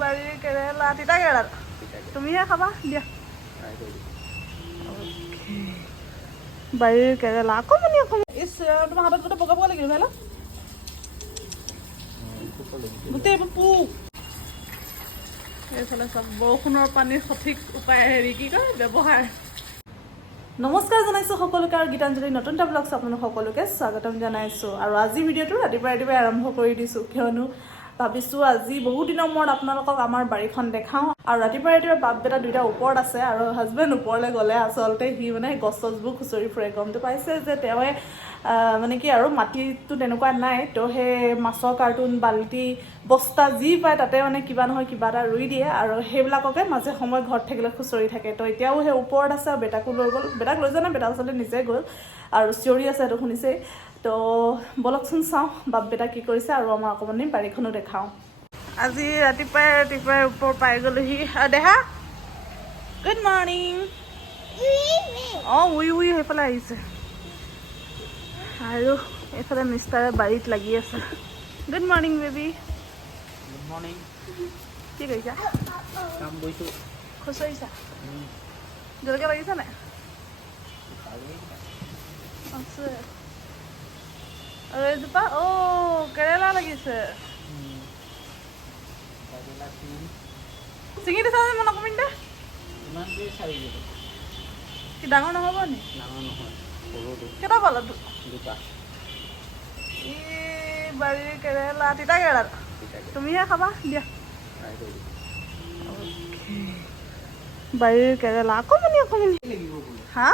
বাৰীৰ কেৰেলা তিতা কেৰেলা তুমিহে খাবা দিয়া বাৰীৰ কেৰেলা অকণমানি তোমাৰ হাতত গোটেই বগা বগা লাগিব হেল্ল' গোটেই পোক এইফালে চব বৰষুণৰ পানীৰ সঠিক উপায় কি কয় ব্যৱহাৰ নমস্কাৰ জনাইছোঁ সকলোকে আৰু গীতাঞ্জলি নতুন এটা ব্লগছ আপোনালোক সকলোকে স্বাগতম জনাইছোঁ আৰু আজি ভিডিঅ'টো ৰাতিপুৱাই আৰম্ভ কৰি দিছোঁ কিয়নো ভাবিছোঁ আজি বহুত দিনৰ মূৰত আপোনালোকক আমাৰ বাৰীখন দেখাওঁ আৰু ৰাতিপুৱা বাপ বেটা দুইটা ওপৰত আছে আৰু হাজবেণ্ড ওপৰলৈ গ'লে আচলতে সি মানে গছ চছবোৰ খুচৰি ফুৰে গমটো পাইছে যে তেওঁৱে মানে কি আৰু মাটিটো তেনেকুৱা নাই তো সেই মাছৰ কাৰ্টুন বাল্টি বস্তা যি পায় তাতে মানে কিবা নহয় কিবা এটা ৰুই দিয়ে আৰু সেইবিলাককে মাজে সময় ঘৰত থাকিলে খুচৰি থাকে তো এতিয়াও সেই ওপৰত আছে আৰু বেটাকো লৈ গ'ল বেটাক লৈ যোৱা নাই বেটা আচলতে নিজে গ'ল আৰু চিঞৰি আছে সেইটো শুনিছেই তো বলকচোন চাওঁ বাপ বেটা কি কৰিছে আৰু আমাৰ অকণমানি বাৰীখনো দেখাওঁ আজি ৰাতিপুৱাই ওপৰ পাই গ'লোহি দেহা গুড মৰ্ণিং অঁ উই সেইফালে আহিছে আৰু এইফালে মিষ্টাৰে বাৰীত লাগি আছে good morning baby good morning কি কৰিছা কাম কৰিছোঁ খুচৰিছা জলকীয়া লাগিছে নাই আছে আৰু এইজোপা কেৰেলা লাগিছে ছিঙি দিছা যে ইমান অকণমান দে ইমান দেৰি চাৰি কি ডাঙৰ নহ'ব নি ডাঙৰ নহয় সৰুটো কেইটা পালা দুটা বাৰীৰ কেৰেলা তিতা কেৰেলা তুমিহে খাবা দিয়া ট্ৰাই কৰিলোঁ বাৰীৰ কেৰেলা অকণমানি লাগিব বোলে হা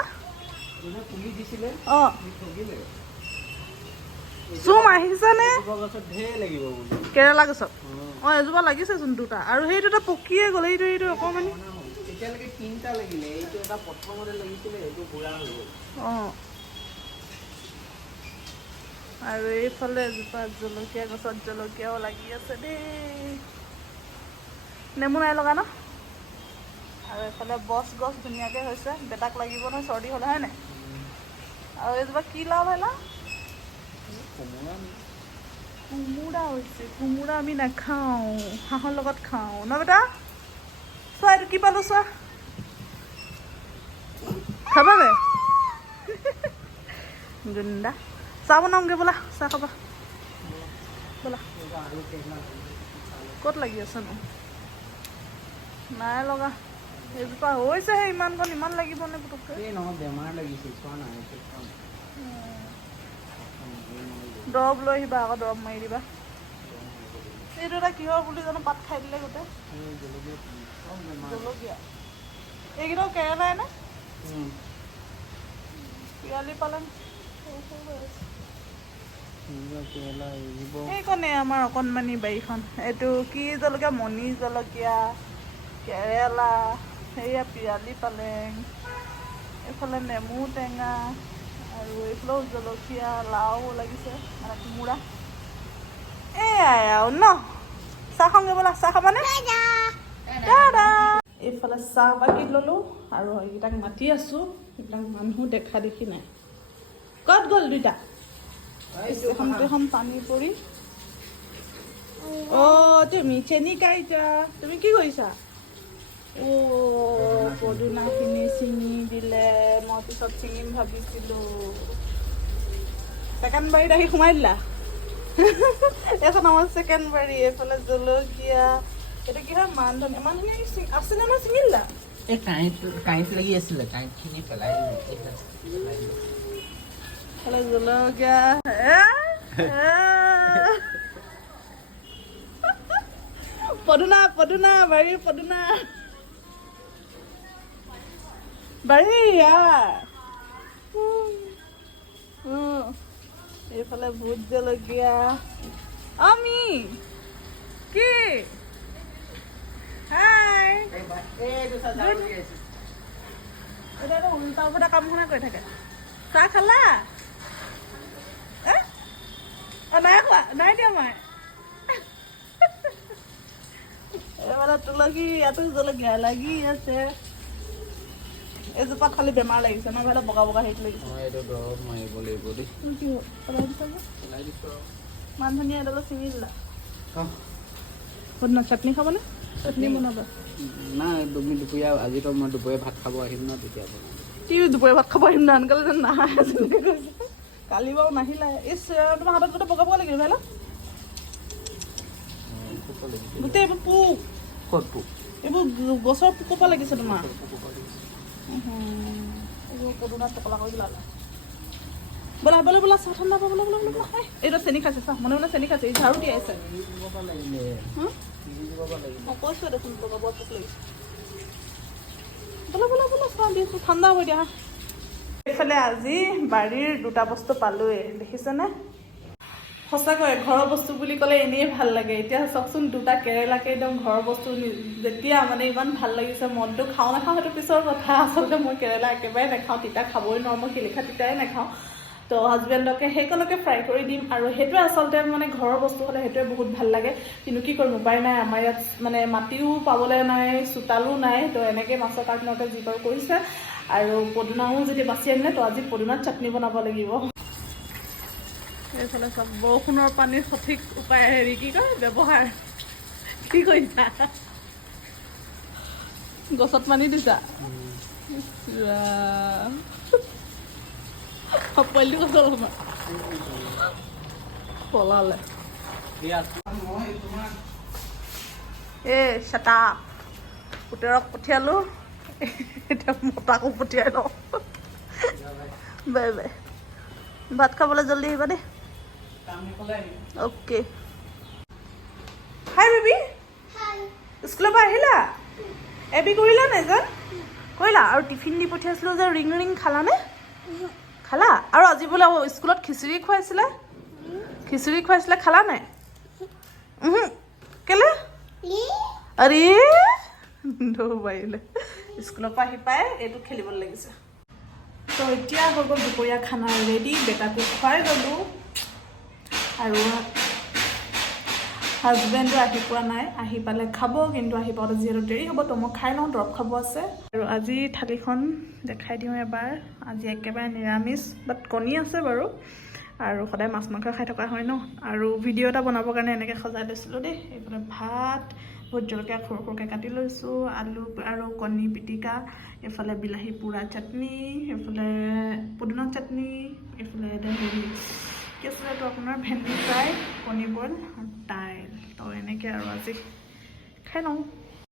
যোনে পুলি দিছিলে অঁ ঠগিলে চুম আহিছেনে গছত ঢেৰ লাগিব বোলে কেৰেলা গছত অঁ এজোপা লাগিছেচোন দুটা আৰু সেইটো এটা পকিয়ে গ'ল এইটো অকণমানি এতিয়ালৈকে তিনিটা লাগিলে এইটো এটা প্ৰথমতে লাগিছিলে এইটো বুঢ়া হৈ গ'ল অঁ আৰু এইফালে এজোপা জলকীয়া গছত জলকীয়াও লাগি আছে দেই নেমু নাই লগা ন আৰু এইফালে গছ ধুনীয়াকৈ হৈছে বেটাক লাগিব নহয় চৰ্দি হ'লে হয় নাই আৰু এইজোপা কি লাভ হ'লা কোমোৰা হৈছে কোমোৰা আমি নাখাওঁ হাঁহৰ লগত খাওঁ ন বেটা চোৱা এইটো কি পালোঁ চোৱা খাবা নে গুণ্ডা চাহ বনাওঁগৈ ব'লা চাহ খাবা ব'লা ক'ত লাগি আছেনো নাই লগা এইজোপা হৈছেহে ইমান লাগিবনে পুটুককৈ এই নহয় বেমাৰ লাগিছে চোৱা নাই দৰৱ লৈ আহিবা আকৌ দৰৱ মাৰি দিবা এইটো এটা কিহৰ বুলি জানো পাত খাই দিলে গোটেই জলকীয়া এইকেইটাও কেৰেলাই নে পিয়ালি পালেং এইকণে আমাৰ অকণমানি বাৰীখন এইটো কি জলকীয়া মণি জলকীয়া কেৰেলা সেয়া পিয়ালি পালেং এইফালে নেমু টেঙা আৰু এইফালেও জলকীয়া লাও লাগিছে মানে কোমোৰা এয়াই আৰু ন চাহ খাওঁগৈ ব'লা চাহ খাবানে দাদা এইফালে চাহ বাকীত ল'লোঁ আৰু এইকেইটাক মাতি আছোঁ এইবিলাক মানুহ দেখা দেখি নাই ক'ত গ'ল দুইটা এখন পানী পৰি তুমি চেনি কাইছা তুমি কি কৰিছা পদুনাখিনি ছিঙি দিলে মই পিছত ছিঙিম ভাবিছিলোঁ ছেকেণ্ড বাৰীত আহি সোমাই দিলা এইখন আমাৰ ছেকেণ্ড বাৰী এইফালে জলকীয়া এইটো কি হয় মান ধনিয়া আছিলে আমাৰ ছিঙি দিলা এই কাঁইট লাগি আছিলে কাঁইটখিনি পেলাই এইফালে জলকীয়া পদুনা বাৰীৰ পদুনা বাৰী এইফালে ভোট জলকীয়া আমি কি হাই এটা উল্টা উল্টা কামখনে কৰি থাকে চাহ খালা নাই খোৱা নাই দিয়া মই এইফালে তুলসী ইয়াতো জলকীয়া লাগি আছে এজোপাত খালি বেমাৰ লাগিছে ন ভালে বগা হেৰিটো লাগিছে এইটো দৰৱ মাৰিব লাগিব দেই কি হ'ল মান ধনিয়া এডালো ছিঙি দিলা পদিনা চাটনি খাবনে? চাটনি বনাবা? নাই তুমি দুপৰীয়া আজিতো মই দুপৰীয়া ভাত খাব আহিম ন তেতিয়া বনাম। কি দুপৰীয়া ভাত খাব আহিম না আনকালে যেন নাহাই যেনেকৈ কৈছে। কালি বাৰু নাহিলে তোমাৰ হাতত গোটেই পকা পকা লাগিল ভাইলা গোটেই এইবোৰ পোক ক'ত পোক? এইবোৰ গছৰ পোকৰ পৰা লাগিছে তোমাৰ। এইবোৰ পদুনাত টকলা কৰি পেলালে। ব'লা ব'লা ব'লা চাহ ঠাণ্ডা ব'লা ব'লা ব'লা ব'লা। এইটো চেনি খাইছে চাহ মনে মনে চেনি খাইছে এই ঝাৰু তিয়াইছে। মই কৈছোঁ দেখোন বৰ পোক লাগিছে। ব'লা ব'লা ব'লা চাহ দিছোঁ ঠাণ্ডা হ'ব দিয়া। এইফালে আজি বাৰীৰ দুটা বস্তু পালোৱে দেখিছেনে? সঁচাকৈ ঘৰৰ বস্তু বুলি ক'লে এনেই ভাল লাগে। এতিয়া চাওকচোন দুটা কেৰেলাকে একদম ঘৰৰ বস্তু যেতিয়া মানে ইমান ভাল লাগিছে মনটো। খাওঁ নাখাওঁ সেইটো পিছৰ কথা। আচলতে মই কেৰেলা একেবাৰে নাখাওঁ, তিতা খাবই নোৱাৰোঁ, মই শিলিখা তিতাই নাখাওঁ। তো হাজবেণ্ডকে সেইকণকে ফ্ৰাই কৰি দিম আৰু সেইটোৱে আচলতে মানে ঘৰৰ বস্তু হ'লে সেইটোৱে বহুত ভাল লাগে। কিন্তু কি কৰিম উপায় নাই, আমাৰ ইয়াত মানে মাটিও পাবলৈ নাই, চোতালো নাই। তো এনেকৈ মাছৰ কাৰ্টনতে যি বাৰু কৰিছে আৰু পদুনাও যদি বাচি আনিলে তো আজি পদুনাত চাটনি বনাব লাগিব। এইফালে চব বৰষুণৰ পানীৰ সঠিক উপায় কি কয় ব্যৱহাৰ। কি কৰিছা? গছত পানী দিছা? পোৱালি গছ অলপমান পলালে। চেতা পুতেৰক পঠিয়ালোঁ, এতিয়া মতাকো পঠিয়াই লওঁ। Bye bye. ভাত খাবলৈ জল্দি আহিবা দেই। অ'কে। Hi baby. স্কুলৰ পৰা আহিলা? এবি কৰিলা নাই জান? কৰিলা? আৰু টিফিন দি পঠিয়াইছিলোঁ যে ৰিং ৰিং খালানে? খালা? আৰু আজি বোলে স্কুলত খিচিৰি খুৱাইছিলে? খিচিৰি খুৱাইছিলে খালা নাই? কেলে? আৰে পাৰিলে স্কুলৰ পৰা আহি পাই এইটো খেলিবলৈ লাগিছে। তো এতিয়া হৈ গ'ল দুপৰীয়া খানা ৰেডি, বেটাকো খুৱাই গ'লোঁ আৰু হাজবেণ্ডো আহি পোৱা নাই, আহি পালে খাব। কিন্তু আহি পাওঁতে যিহেতু দেৰি হ'ব তো মই খাই লওঁ, দৰৱ খাব আছে। আৰু আজি থালিখন দেখাই দিওঁ এবাৰ। আজি একেবাৰে নিৰামিষ, বাট কণী আছে বাৰু। আৰু সদায় মাছ মাংস খাই থকা হয় ন। আৰু ভিডিঅ' এটা বনাবৰ কাৰণে এনেকৈ সজাই লৈছিলোঁ দেই। এইফালে ভাত, ভোট জলকীয়া সৰু সৰুকৈ কাটি লৈছোঁ, আলু আৰু কণী পিটিকা, এইফালে বিলাহী পোৰা চাটনি, এইফালে পদিনা চাটনি, এইফালে হেৰি কি আছিলে এইটো আপোনাৰ ভেন্দি ফ্ৰাই, কণী বইল আৰু দাইল। তো এনেকৈ আৰু আজি খাই লওঁ।